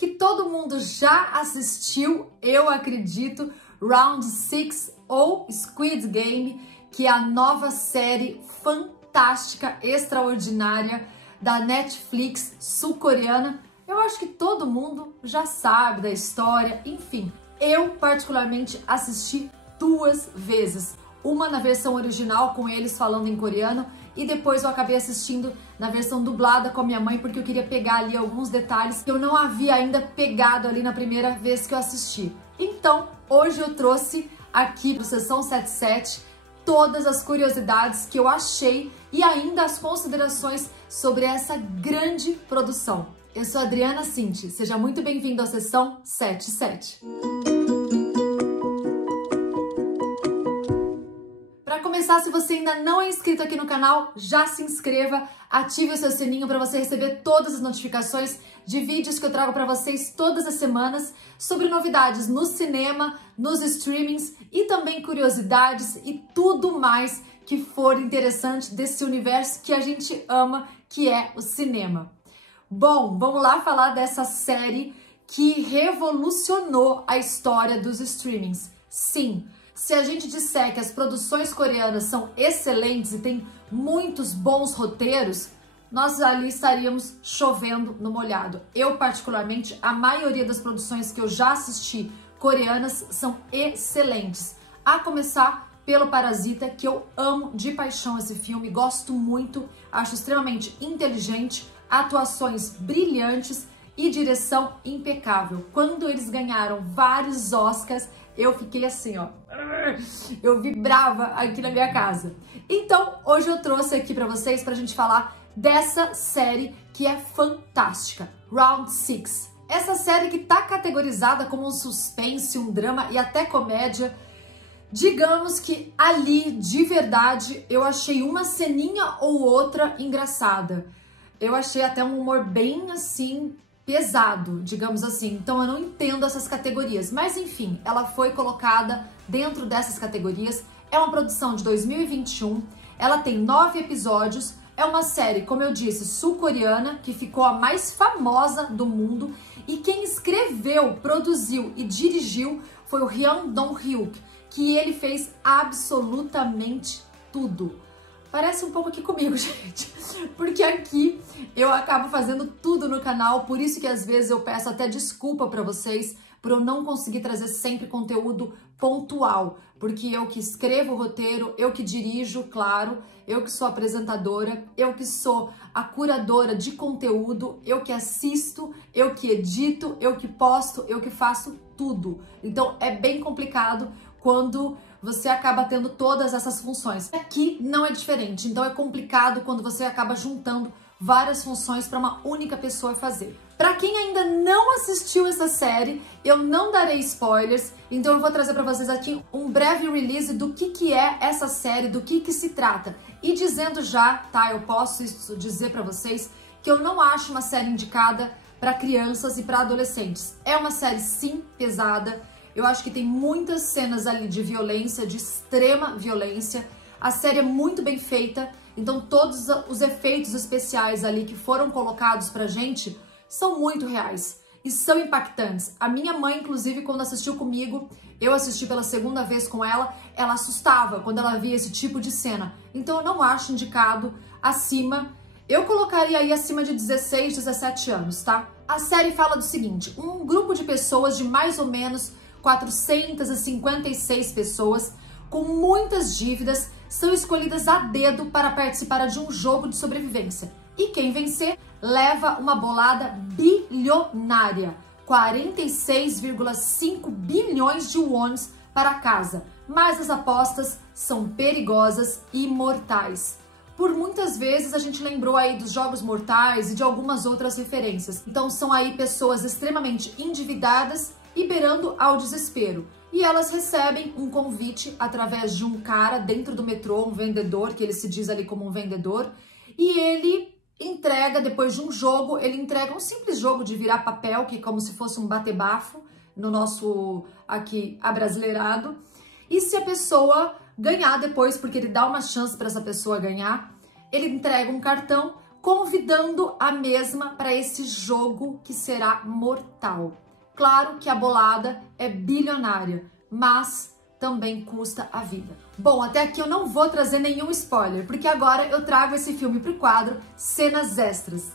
que todo mundo já assistiu, eu acredito, Round 6 ou Squid Game, que é a nova série fantástica, extraordinária da Netflix sul-coreana. Eu acho que todo mundo já sabe da história, enfim. Eu particularmente assisti 2 vezes. Uma na versão original com eles falando em coreano e depois eu acabei assistindo na versão dublada com a minha mãe porque eu queria pegar ali alguns detalhes que eu não havia ainda pegado ali na primeira vez que eu assisti. Então, hoje eu trouxe aqui pro Sessão 77 todas as curiosidades que eu achei e ainda as considerações sobre essa grande produção. Eu sou a Adriana Cinti, seja muito bem-vindo à Sessão 77. Para começar, se você ainda não é inscrito aqui no canal, já se inscreva, ative o seu sininho para você receber todas as notificações de vídeos que eu trago para vocês todas as semanas sobre novidades no cinema, nos streamings e também curiosidades e tudo mais que for interessante desse universo que a gente ama, que é o cinema. Bom, vamos lá falar dessa série que revolucionou a história dos streamings. Sim, se a gente disser que as produções coreanas são excelentes e tem muitos bons roteiros, nós ali estaríamos chovendo no molhado. Eu, particularmente, a maioria das produções que eu já assisti coreanas são excelentes. A começar pelo Parasita, que eu amo de paixão esse filme, gosto muito, acho extremamente inteligente, atuações brilhantes e direção impecável. Quando eles ganharam vários Oscars, eu fiquei assim, ó, eu vibrava aqui na minha casa. Então, hoje eu trouxe aqui pra vocês pra gente falar dessa série que é fantástica, Round 6. Essa série que tá categorizada como um suspense, um drama e até comédia. Digamos que ali, de verdade, eu achei uma ceninha ou outra engraçada. Eu achei até um humor bem, assim, pesado, digamos assim. Então eu não entendo essas categorias. Mas enfim, ela foi colocada dentro dessas categorias. É uma produção de 2021. Ela tem 9 episódios. É uma série, como eu disse, sul-coreana, que ficou a mais famosa do mundo. E quem escreveu, produziu e dirigiu foi o Hyun Dong-hyuk, que ele fez absolutamente tudo. Parece um pouco aqui comigo, gente, porque aqui eu acabo fazendo tudo no canal, por isso que às vezes eu peço até desculpa pra vocês por eu não conseguir trazer sempre conteúdo pontual, porque eu que escrevo o roteiro, eu que dirijo, claro, eu que sou apresentadora, eu que sou a curadora de conteúdo, eu que assisto, eu que edito, eu que posto, eu que faço tudo. Então é bem complicado quando você acaba tendo todas essas funções. Aqui não é diferente, então é complicado quando você acaba juntando várias funções para uma única pessoa fazer. Para quem ainda não assistiu essa série, eu não darei spoilers, então eu vou trazer para vocês aqui um breve release do que é essa série, do que se trata. E dizendo já, tá, eu posso dizer para vocês que eu não acho uma série indicada para crianças e para adolescentes. É uma série sim pesada. Eu acho que tem muitas cenas ali de violência, de extrema violência. A série é muito bem feita, então todos os efeitos especiais ali que foram colocados pra gente são muito reais e são impactantes. A minha mãe, inclusive, quando assistiu comigo, eu assisti pela segunda vez com ela, ela assustava quando ela via esse tipo de cena. Então eu não acho indicado acima, eu colocaria aí acima de 16, 17 anos, tá? A série fala do seguinte, um grupo de pessoas de mais ou menos 456 pessoas com muitas dívidas são escolhidas a dedo para participar de um jogo de sobrevivência. E quem vencer leva uma bolada bilionária, 46,5 bilhões de wons para casa. Mas as apostas são perigosas e mortais. Por muitas vezes a gente lembrou aí dos Jogos Mortais e de algumas outras referências. Então são aí pessoas extremamente endividadas e beirando ao desespero. E elas recebem um convite através de um cara dentro do metrô, um vendedor, que ele se diz ali como um vendedor, e ele entrega, depois de um jogo, ele entrega um simples jogo de virar papel, que é como se fosse um bate-bafo, no nosso aqui abrasileirado, e se a pessoa ganhar depois, porque ele dá uma chance para essa pessoa ganhar, ele entrega um cartão convidando a mesma para esse jogo que será mortal. Claro que a bolada é bilionária, mas também custa a vida. Bom, até aqui eu não vou trazer nenhum spoiler, porque agora eu trago esse filme para o quadro Cenas Extras.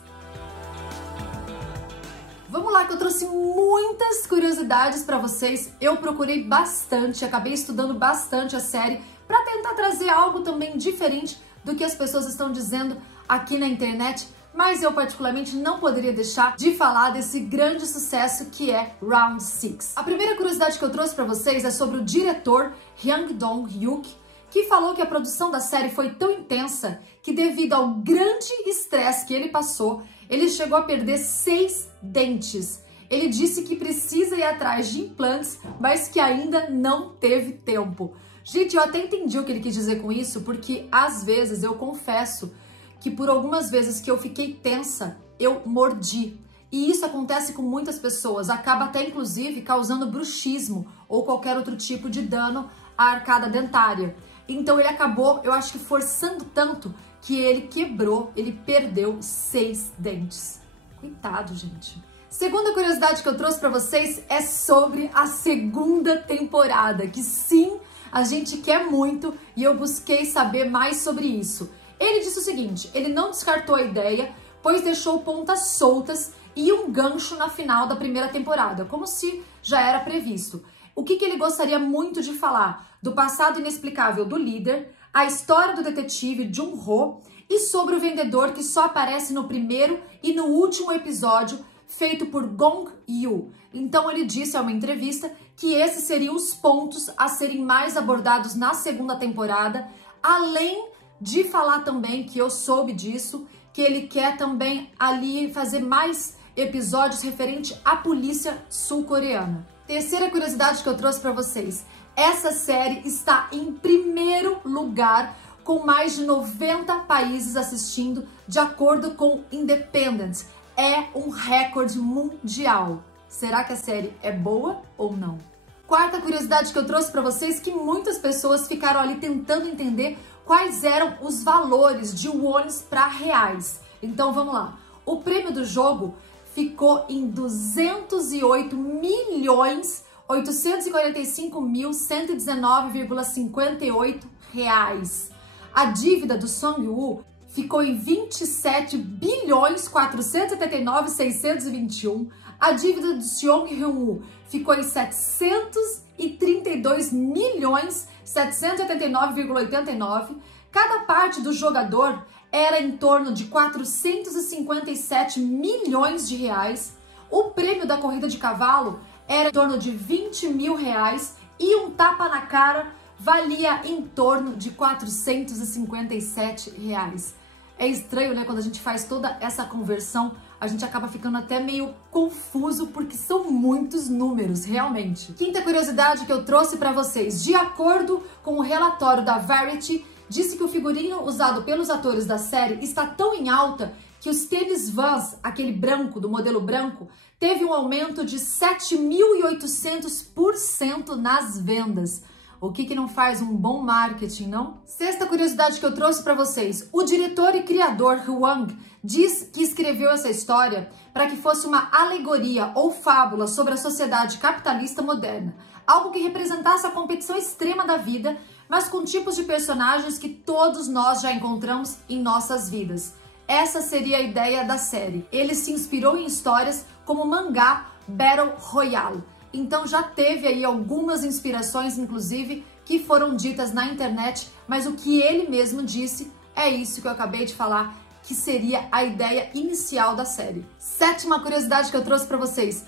Vamos lá, que eu trouxe muitas curiosidades para vocês. Eu procurei bastante, acabei estudando bastante a série para tentar trazer algo também diferente do que as pessoas estão dizendo aqui na internet, mas eu particularmente não poderia deixar de falar desse grande sucesso que é Round 6. A primeira curiosidade que eu trouxe para vocês é sobre o diretor Hyung Dong-hyuk, que falou que a produção da série foi tão intensa que, devido ao grande estresse que ele passou, ele chegou a perder 6 dentes. Ele disse que precisa ir atrás de implantes, mas que ainda não teve tempo. Gente, eu até entendi o que ele quis dizer com isso, porque às vezes eu confesso que por algumas vezes que eu fiquei tensa, eu mordi. E isso acontece com muitas pessoas, acaba até inclusive causando bruxismo ou qualquer outro tipo de dano à arcada dentária. Então ele acabou, eu acho que forçando tanto, que ele quebrou, ele perdeu 6 dentes. Coitado, gente. Segunda curiosidade que eu trouxe para vocês é sobre a segunda temporada, que sim, a gente quer muito e eu busquei saber mais sobre isso. Ele disse o seguinte, ele não descartou a ideia, pois deixou pontas soltas e um gancho na final da primeira temporada, como se já era previsto. O que ele gostaria muito de falar? Do passado inexplicável do líder, a história do detetive Jung-ho e sobre o vendedor que só aparece no primeiro e no último episódio, feito por Gong-yoo. Então ele disse a uma entrevista que esses seriam os pontos a serem mais abordados na segunda temporada, além de falar também, que eu soube disso, que ele quer também ali fazer mais episódios referente à polícia sul-coreana. Terceira curiosidade que eu trouxe para vocês. Essa série está em primeiro lugar com mais de 90 países assistindo, de acordo com Independent. É um recorde mundial. Será que a série é boa ou não? Quarta curiosidade que eu trouxe para vocês, que muitas pessoas ficaram ali tentando entender quais eram os valores de wones para reais. Então vamos lá. O prêmio do jogo ficou em 208.845.119,58 reais. A dívida do Song-woo ficou em 27.479.621. A dívida do Seong-hyun ficou em 732.789,89. Cada parte do jogador era em torno de 457 milhões de reais. O prêmio da corrida de cavalo era em torno de 20 mil reais e um tapa na cara valia em torno de 457 reais. É estranho, né? Quando a gente faz toda essa conversão, a gente acaba ficando até meio confuso, porque são muitos números, realmente. Quinta curiosidade que eu trouxe para vocês. De acordo com o relatório da Variety, disse que o figurino usado pelos atores da série está tão em alta que os tênis Vans, aquele branco, do modelo branco, teve um aumento de 7.800% nas vendas. O que não faz um bom marketing, não? Sexta curiosidade que eu trouxe para vocês. O diretor e criador Hwang diz que escreveu essa história para que fosse uma alegoria ou fábula sobre a sociedade capitalista moderna. Algo que representasse a competição extrema da vida, mas com tipos de personagens que todos nós já encontramos em nossas vidas. Essa seria a ideia da série. Ele se inspirou em histórias como o mangá Battle Royale. Então já teve aí algumas inspirações, inclusive, que foram ditas na internet, mas o que ele mesmo disse é isso que eu acabei de falar, que seria a ideia inicial da série. Sétima curiosidade que eu trouxe para vocês.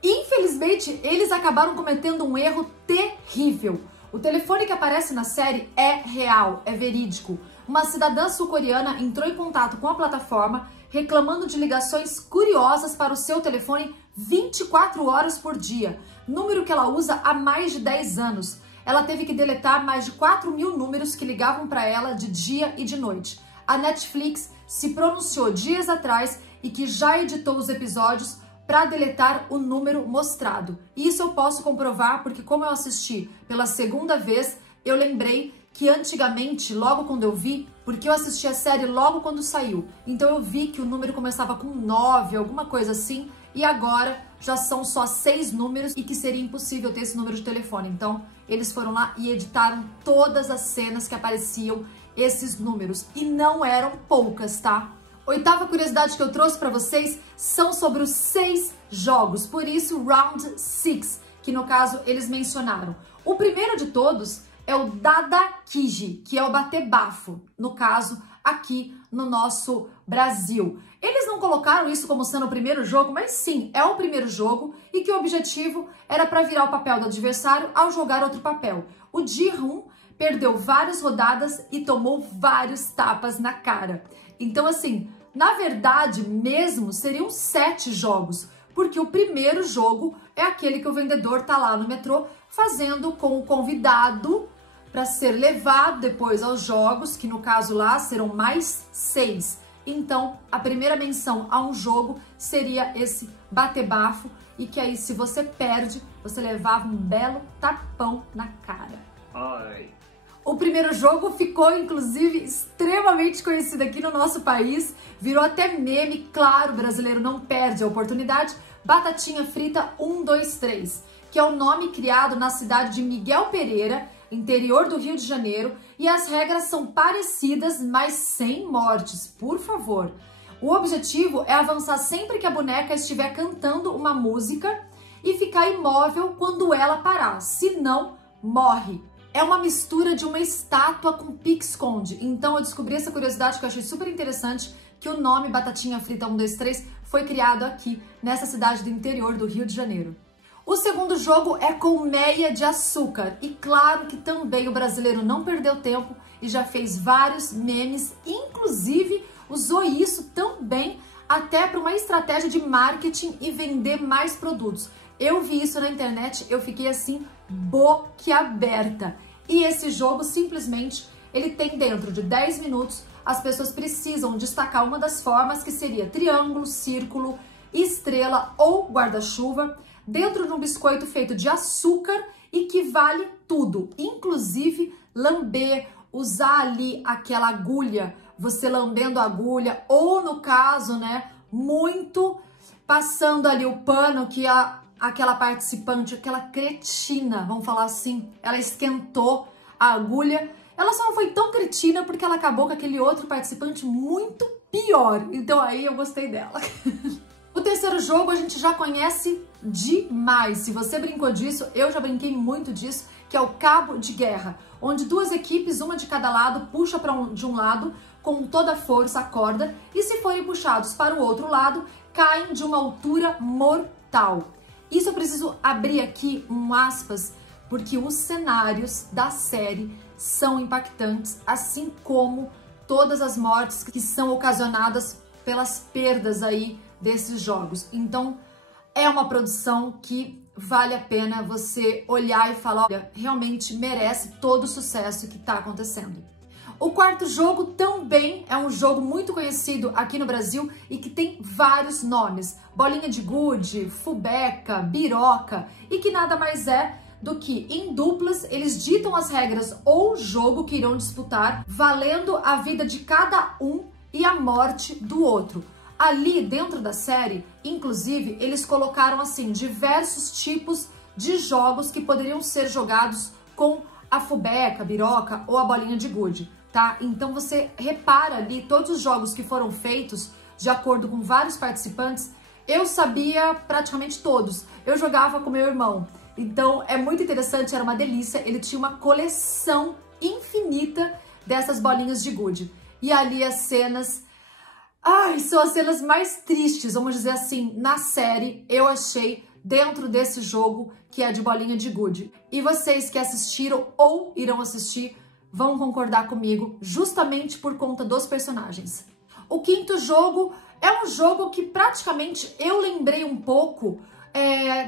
Infelizmente, eles acabaram cometendo um erro terrível. O telefone que aparece na série é real, é verídico. Uma cidadã sul-coreana entrou em contato com a plataforma reclamando de ligações curiosas para o seu telefone 24 horas por dia, número que ela usa há mais de 10 anos. Ela teve que deletar mais de 4.000 números que ligavam para ela de dia e de noite. A Netflix se pronunciou dias atrás e que já editou os episódios para deletar o número mostrado. Isso eu posso comprovar porque, como eu assisti pela segunda vez, eu lembrei que antigamente, logo quando eu vi, porque eu assisti a série logo quando saiu, então eu vi que o número começava com 9, alguma coisa assim, e agora já são só 6 números e que seria impossível ter esse número de telefone. Então, eles foram lá e editaram todas as cenas que apareciam esses números, e não eram poucas, tá? Oitava curiosidade que eu trouxe para vocês são sobre os 6 jogos, por isso Round 6, que no caso eles mencionaram. O primeiro de todos é o Dada-Kiji, que é o bater bafo, no caso aqui no nosso Brasil. Eles não colocaram isso como sendo o primeiro jogo, mas sim, é o primeiro jogo e que o objetivo era para virar o papel do adversário ao jogar outro papel. O Ji-Hoon perdeu várias rodadas e tomou vários tapas na cara. Então, assim, na verdade mesmo seriam 7 jogos, porque o primeiro jogo é aquele que o vendedor tá lá no metrô fazendo com o convidado para ser levado depois aos jogos, que no caso lá serão mais 6. Então, a primeira menção a um jogo seria esse bate-bafo, e que aí, se você perde, você levava um belo tapão na cara. Ai. O primeiro jogo ficou, inclusive, extremamente conhecido aqui no nosso país, virou até meme, claro, o brasileiro não perde a oportunidade. Batatinha Frita 1, 2, 3, que é o nome criado na cidade de Miguel Pereira, interior do Rio de Janeiro, e as regras são parecidas, mas sem mortes, por favor. O objetivo é avançar sempre que a boneca estiver cantando uma música e ficar imóvel quando ela parar, senão morre. É uma mistura de uma estátua com pique-esconde, então eu descobri essa curiosidade que eu achei super interessante, que o nome Batatinha Frita 1, 2, 3 foi criado aqui, nessa cidade do interior do Rio de Janeiro. O segundo jogo é Colmeia de Açúcar, e claro que também o brasileiro não perdeu tempo e já fez vários memes, inclusive usou isso também até para uma estratégia de marketing e vender mais produtos. Eu vi isso na internet, eu fiquei assim boquiaberta. E esse jogo simplesmente, ele tem dentro de 10 minutos, as pessoas precisam destacar uma das formas, que seria triângulo, círculo, estrela ou guarda-chuva, dentro de um biscoito feito de açúcar e que vale tudo, inclusive lamber, usar ali aquela agulha, você lambendo a agulha, ou no caso, né, muito passando ali o pano que aquela participante, aquela cretina, vamos falar assim, ela esquentou a agulha. Ela só não foi tão cretina porque ela acabou com aquele outro participante muito pior, então aí eu gostei dela. O terceiro jogo a gente já conhece demais. Se você brincou disso, eu já brinquei muito disso, que é o Cabo de Guerra, onde 2 equipes, uma de cada lado, puxa de um lado com toda a força a corda, e se forem puxados para o outro lado, caem de uma altura mortal. Isso eu preciso abrir aqui um aspas, porque os cenários da série são impactantes, assim como todas as mortes que são ocasionadas pelas perdas aí desses jogos. Então, é uma produção que vale a pena você olhar e falar, olha, realmente merece todo o sucesso que está acontecendo. O quarto jogo também é um jogo muito conhecido aqui no Brasil e que tem vários nomes. Bolinha de gude, fubeca, biroca, e que nada mais é do que, em duplas, eles ditam as regras ou jogo que irão disputar, valendo a vida de cada um e a morte do outro. Ali dentro da série, inclusive, eles colocaram assim diversos tipos de jogos que poderiam ser jogados com a fubeca, biroca ou a bolinha de gude, tá? Então você repara ali todos os jogos que foram feitos de acordo com vários participantes. Eu sabia praticamente todos. Eu jogava com meu irmão. Então é muito interessante, era uma delícia. Ele tinha uma coleção infinita dessas bolinhas de gude. E ali as cenas... Ai, são as cenas mais tristes, vamos dizer assim, na série, eu achei, dentro desse jogo que é de bolinha de gude. E vocês que assistiram ou irão assistir vão concordar comigo, justamente por conta dos personagens. O quinto jogo é um jogo que praticamente eu lembrei um pouco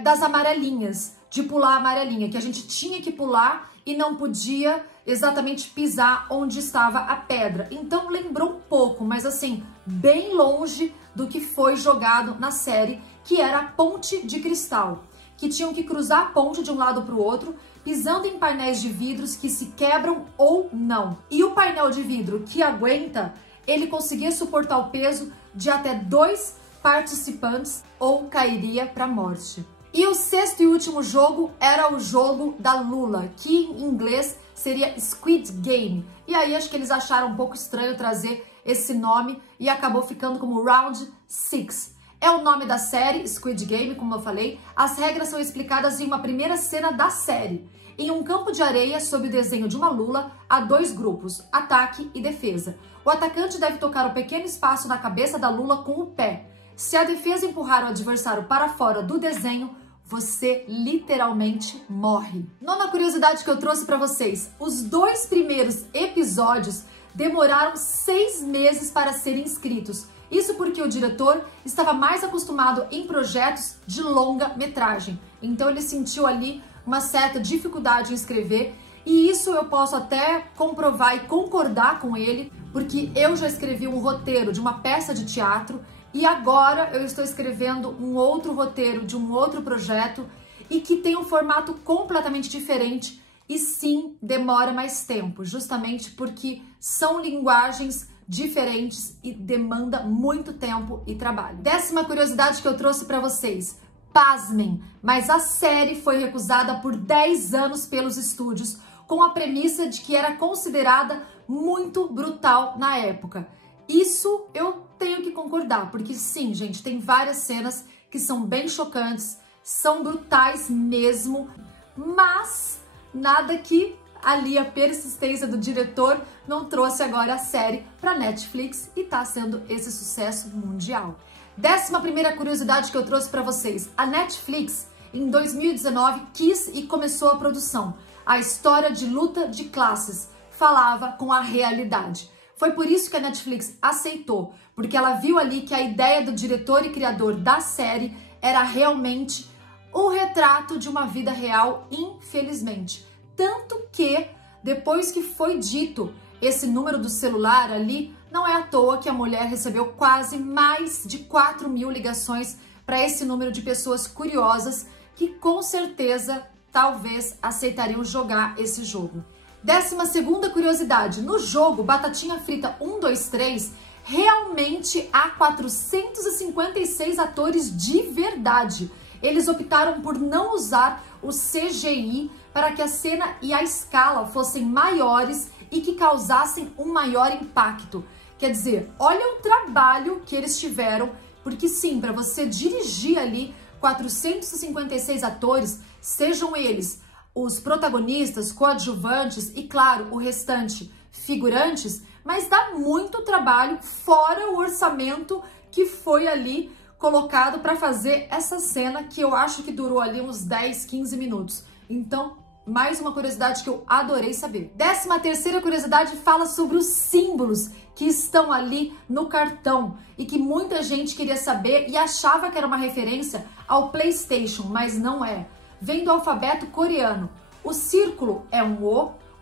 das amarelinhas, de pular a amarelinha, que a gente tinha que pular e não podia exatamente pisar onde estava a pedra. Então lembrou um pouco, mas assim, bem longe do que foi jogado na série, que era a Ponte de Cristal, que tinham que cruzar a ponte de um lado para o outro, pisando em painéis de vidros que se quebram ou não. E o painel de vidro que aguenta, ele conseguia suportar o peso de até 2 participantes ou cairia para a morte. E o sexto e último jogo era o jogo da Lula, que em inglês seria Squid Game. E aí acho que eles acharam um pouco estranho trazer esse nome e acabou ficando como Round 6. É o nome da série, Squid Game, como eu falei. As regras são explicadas em uma primeira cena da série. Em um campo de areia, sob o desenho de uma lula, há 2 grupos, ataque e defesa. O atacante deve tocar um pequeno espaço na cabeça da lula com o pé. Se a defesa empurrar o adversário para fora do desenho, você literalmente morre. Nona curiosidade que eu trouxe para vocês. Os 2 primeiros episódios demoraram 6 meses para serem inscritos. Isso porque o diretor estava mais acostumado em projetos de longa metragem. Então ele sentiu ali uma certa dificuldade em escrever. E isso eu posso até comprovar e concordar com ele, porque eu já escrevi um roteiro de uma peça de teatro e agora eu estou escrevendo um outro roteiro de um outro projeto e que tem um formato completamente diferente e sim demora mais tempo, justamente porque são linguagens diferentes e demanda muito tempo e trabalho. 10ª curiosidade que eu trouxe para vocês. Pasmem, mas a série foi recusada por 10 anos pelos estúdios com a premissa de que era considerada muito brutal na época. Isso eu tenho que concordar, porque sim, gente, tem várias cenas que são bem chocantes, são brutais mesmo, mas nada que ali a persistência do diretor não trouxe agora a série para Netflix e tá sendo esse sucesso mundial. 11ª curiosidade que eu trouxe para vocês. A Netflix, em 2019, quis e começou a produção. A história de luta de classes falava com a realidade. Foi por isso que a Netflix aceitou, porque ela viu ali que a ideia do diretor e criador da série era realmente o retrato de uma vida real, infelizmente. Tanto que, depois que foi dito esse número do celular ali, não é à toa que a mulher recebeu quase mais de 4.000 ligações para esse número de pessoas curiosas que com certeza, talvez, aceitariam jogar esse jogo. 12ª curiosidade, no jogo Batatinha Frita 123, realmente há 456 atores de verdade. Eles optaram por não usar o CGI para que a cena e a escala fossem maiores e que causassem um maior impacto. Quer dizer, olha o trabalho que eles tiveram, porque sim, para você dirigir ali 456 atores, sejam eles os protagonistas, coadjuvantes e, claro, o restante figurantes, mas dá muito trabalho fora o orçamento que foi ali colocado para fazer essa cena que eu acho que durou ali uns 10, 15 minutos. Então, mais uma curiosidade que eu adorei saber. 13ª curiosidade fala sobre os símbolos que estão ali no cartão e que muita gente queria saber e achava que era uma referência ao PlayStation, mas não é. Vem do alfabeto coreano. O círculo é um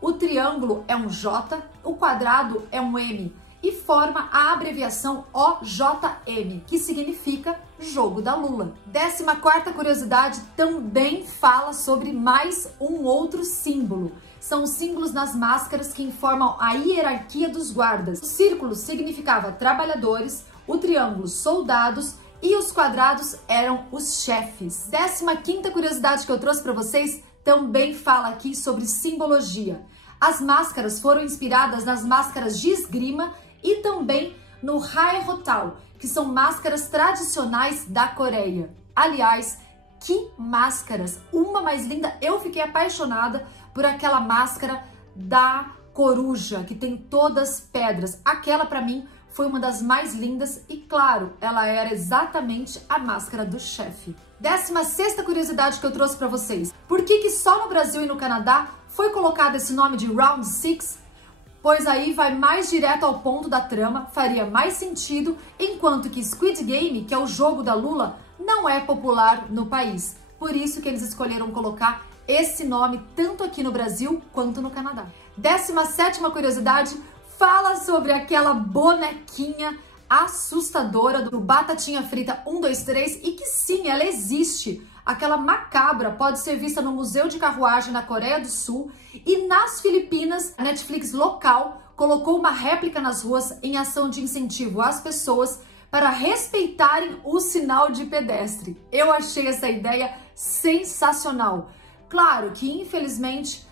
O triângulo é um J, o quadrado é um M e forma a abreviação OJM, que significa Jogo da Lula. 14ª curiosidade também fala sobre mais um outro símbolo. São os símbolos nas máscaras que informam a hierarquia dos guardas. O círculo significava trabalhadores, o triângulo soldados e os quadrados eram os chefes. 15ª curiosidade que eu trouxe para vocês também fala aqui sobre simbologia. As máscaras foram inspiradas nas máscaras de esgrima e também no Haerotal, que são máscaras tradicionais da Coreia. Aliás, que máscaras! Uma mais linda, eu fiquei apaixonada por aquela máscara da coruja, que tem todas pedras. Aquela para mim foi uma das mais lindas e, claro, ela era exatamente a máscara do chefe. 16ª curiosidade que eu trouxe para vocês. Por que só no Brasil e no Canadá foi colocado esse nome de Round 6? Pois aí vai mais direto ao ponto da trama, faria mais sentido, enquanto que Squid Game, que é o jogo da Lula, não é popular no país. Por isso que eles escolheram colocar esse nome tanto aqui no Brasil quanto no Canadá. 17ª curiosidade fala sobre aquela bonequinha assustadora do Batatinha Frita 123 e que sim, ela existe. aquela macabra pode ser vista no Museu de Carruagem na Coreia do Sul e nas Filipinas, a Netflix local colocou uma réplica nas ruas em ação de incentivo às pessoas para respeitarem o sinal de pedestre. Eu achei essa ideia sensacional. Claro que, infelizmente,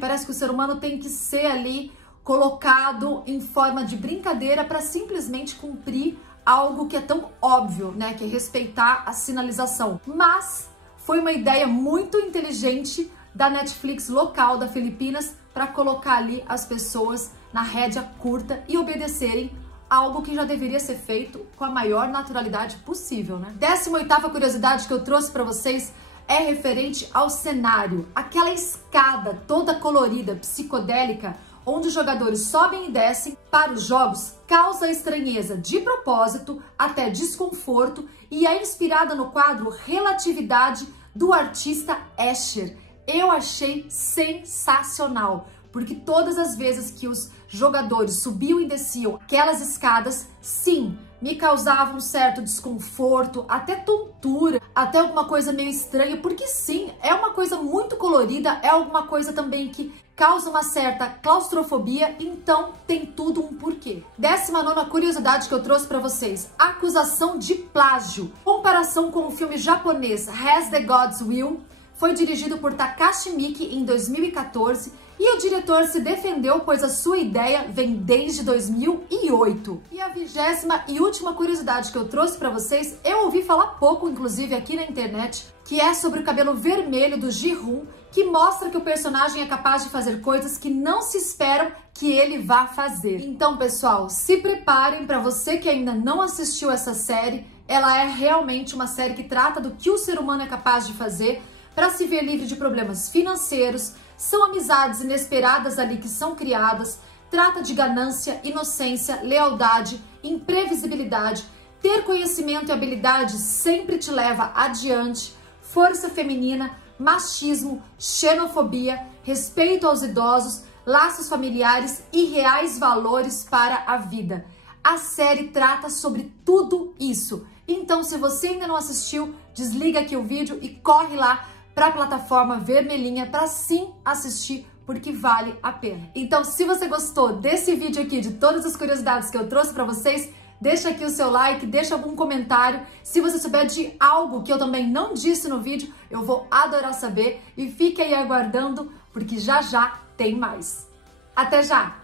parece que o ser humano tem que ser ali colocado em forma de brincadeira para simplesmente cumprir algo que é tão óbvio, né? Que é respeitar a sinalização. Mas foi uma ideia muito inteligente da Netflix local da Filipinas para colocar ali as pessoas na rédea curta e obedecerem algo que já deveria ser feito com a maior naturalidade possível, né? 18ª curiosidade que eu trouxe para vocês é referente ao cenário, aquela escada toda colorida, psicodélica, onde os jogadores sobem e descem para os jogos, causa estranheza de propósito, até desconforto, e é inspirada no quadro Relatividade do artista Escher. Eu achei sensacional, porque todas as vezes que os jogadores subiam e desciam aquelas escadas, sim, me causava um certo desconforto, até tontura, até alguma coisa meio estranha, porque sim, é uma coisa muito colorida, é alguma coisa também que causa uma certa claustrofobia, então tem tudo um porquê. 19ª curiosidade que eu trouxe para vocês, acusação de plágio. Comparação com o filme japonês As the Gods Will, foi dirigido por Takashi Miike em 2014, e o diretor se defendeu, pois a sua ideia vem desde 2008. E a 20ª e última curiosidade que eu trouxe para vocês, eu ouvi falar pouco, inclusive aqui na internet, que é sobre o cabelo vermelho do Ji-hoon, que mostra que o personagem é capaz de fazer coisas que não se esperam que ele vá fazer. Então, pessoal, se preparem, para você que ainda não assistiu essa série, ela é realmente uma série que trata do que o ser humano é capaz de fazer para se ver livre de problemas financeiros. São amizades inesperadas ali que são criadas, trata de ganância, inocência, lealdade, imprevisibilidade, ter conhecimento e habilidade sempre te leva adiante, força feminina, machismo, xenofobia, respeito aos idosos, laços familiares e reais valores para a vida. A série trata sobre tudo isso. Então, se você ainda não assistiu, desliga aqui o vídeo e corre lá para a plataforma vermelhinha para sim assistir, porque vale a pena. Então, se você gostou desse vídeo aqui, de todas as curiosidades que eu trouxe para vocês, deixa aqui o seu like, deixa algum comentário. Se você souber de algo que eu também não disse no vídeo, eu vou adorar saber. E fique aí aguardando, porque já já tem mais. Até já!